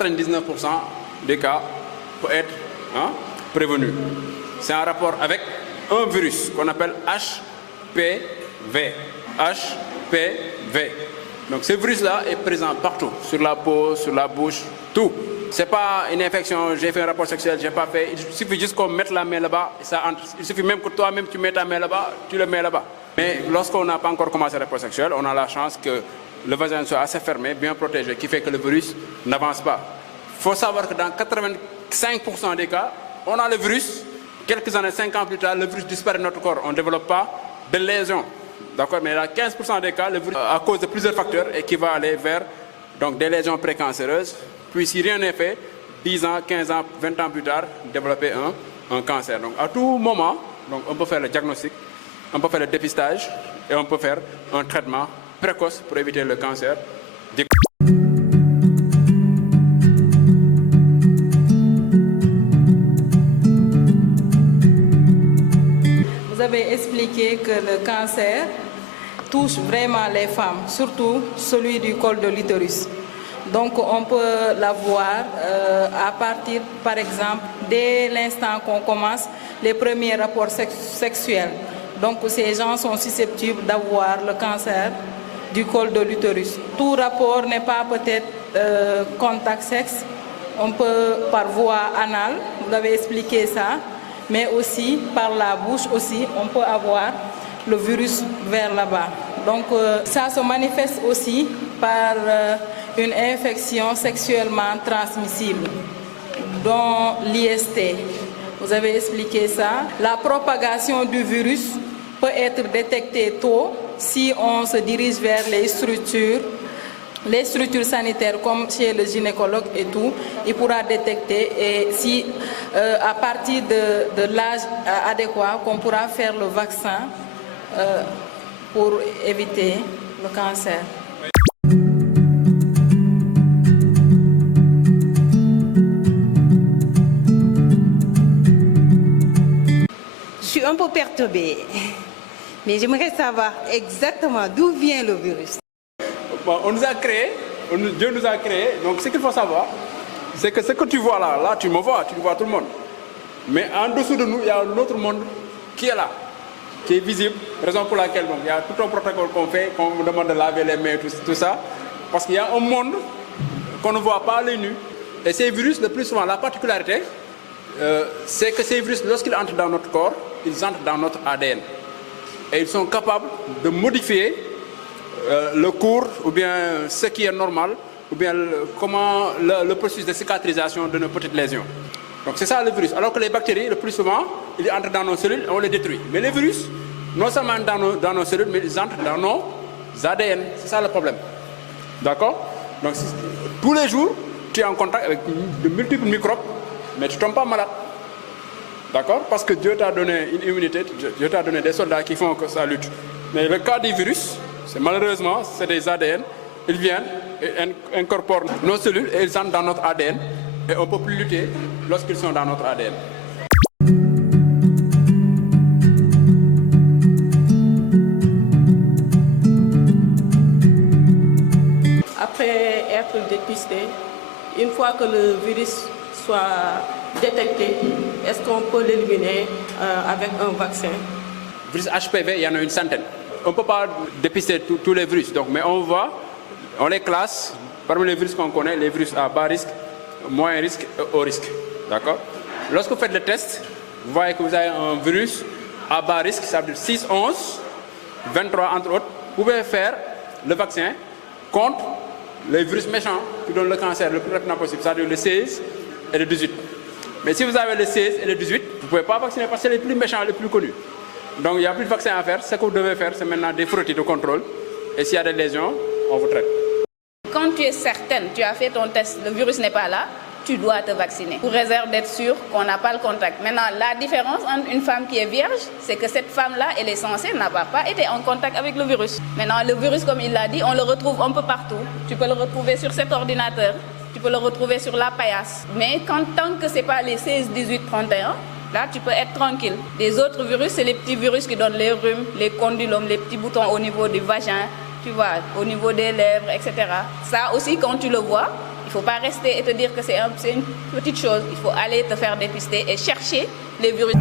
99% des cas peut être prévenu. C'est un rapport avec un virus qu'on appelle HPV. HPV. Donc ce virus-là est présent partout, sur la peau, sur la bouche, tout. Ce n'est pas une infection, j'ai fait un rapport sexuel, j'ai pas fait. Il suffit juste qu'on mette la main là-bas et ça entre. Il suffit même que toi-même tu mets ta main là-bas, tu le mets là-bas. Mais lorsqu'on n'a pas encore commencé le rapport sexuel, on a la chance que le vagin soit assez fermé, bien protégé, qui fait que le virus n'avance pas. Il faut savoir que dans 85% des cas, on a le virus. Quelques années, 5 ans plus tard, le virus disparaît de notre corps. On ne développe pas de lésions. D'accord, mais dans 15% des cas, le virus, à cause de plusieurs facteurs, et qui va aller vers donc, des lésions précancéreuses. Puis si rien n'est fait, 10 ans, 15 ans, 20 ans plus tard, développer un cancer. Donc à tout moment, donc, on peut faire le diagnostic, on peut faire le dépistage et on peut faire un traitement précoce pour éviter le cancer. Vous avez expliqué que le cancer touche vraiment les femmes, surtout celui du col de l'utérus. Donc on peut l'avoir à partir, par exemple, dès l'instant qu'on commence les premiers rapports sexuels. Donc ces gens sont susceptibles d'avoir le cancer du col de l'utérus. Tout rapport n'est pas peut-être contact sexe. On peut par voie anale, vous avez expliqué ça, mais aussi par la bouche aussi, on peut avoir le virus vers là-bas. Donc ça se manifeste aussi par une infection sexuellement transmissible, dont l'IST. Vous avez expliqué ça. La propagation du virus peut être détectée tôt si on se dirige vers les structures sanitaires comme chez le gynécologue et tout. Il pourra détecter et si à partir de l'âge adéquat qu'on pourra faire le vaccin pour éviter le cancer. Je suis un peu perturbée, mais j'aimerais savoir exactement d'où vient le virus. Bon, on nous a créé, Dieu nous a créé, donc ce qu'il faut savoir, c'est que ce que tu vois là tu me vois, tu vois tout le monde. Mais en dessous de nous, il y a un autre monde qui est là, qui est visible, raison pour laquelle il y a tout un protocole qu'on fait, qu'on nous demande de laver les mains, tout ça, parce qu'il y a un monde qu'on ne voit pas à l'œil nu. Et ces virus, le plus souvent, la particularité, c'est que ces virus, lorsqu'ils entrent dans notre corps, ils entrent dans notre ADN. Et ils sont capables de modifier le cours, ou bien ce qui est normal, ou bien comment le processus de cicatrisation de nos petites lésions. Donc c'est ça le virus. Alors que les bactéries, le plus souvent, ils entrent dans nos cellules et on les détruit. Mais les virus, non seulement dans nos cellules, mais ils entrent dans nos ADN. C'est ça le problème. D'accord? Donc tous les jours, tu es en contact avec de multiples microbes, mais tu ne tombes pas malade. D'accord? Parce que Dieu t'a donné une immunité, Dieu t'a donné des soldats qui font que ça lutte. Mais le cas du virus, malheureusement, c'est des ADN. Ils viennent et incorporent nos cellules et ils entrent dans notre ADN. Et on ne peut plus lutter lorsqu'ils sont dans notre ADN. Après être dépisté, une fois que le virus soit détecté, est-ce qu'on peut l'éliminer avec un vaccin? Virus HPV, il y en a une centaine. On ne peut pas dépister tous les virus, donc, mais on les classe parmi les virus qu'on connaît, les virus à bas risque, moyen risque et haut risque. D'accord? Lorsque vous faites le test, vous voyez que vous avez un virus à bas risque, ça veut dire 6, 11, 23 entre autres. Vous pouvez faire le vaccin contre les virus méchants qui donnent le cancer le plus rapidement possible, c'est-à-dire le 16 et le 18. Mais si vous avez le 16 et le 18, vous ne pouvez pas vacciner parce que c'est les plus méchants, les plus connus. Donc il n'y a plus de vaccin à faire. Ce que vous devez faire, c'est maintenant des frottis de contrôle. Et s'il y a des lésions, on vous traite. Quand tu es certaine, tu as fait ton test, le virus n'est pas là, tu dois te vacciner. Pour réserve d'être sûr qu'on n'a pas le contact. Maintenant, la différence entre une femme qui est vierge, c'est que cette femme-là, elle est censée n'avoir pas été en contact avec le virus. Maintenant, le virus, comme il l'a dit, on le retrouve un peu partout. Tu peux le retrouver sur cet ordinateur, tu peux le retrouver sur la paillasse. Mais tant que ce n'est pas les 16, 18, 31, là, tu peux être tranquille. Les autres virus, c'est les petits virus qui donnent les rhumes, les condylomes, les petits boutons au niveau du vagin, tu vois, au niveau des lèvres, etc. Ça aussi, quand tu le vois, Il ne faut pas rester et te dire que c'est une petite chose. Il faut aller te faire dépister et chercher les virus.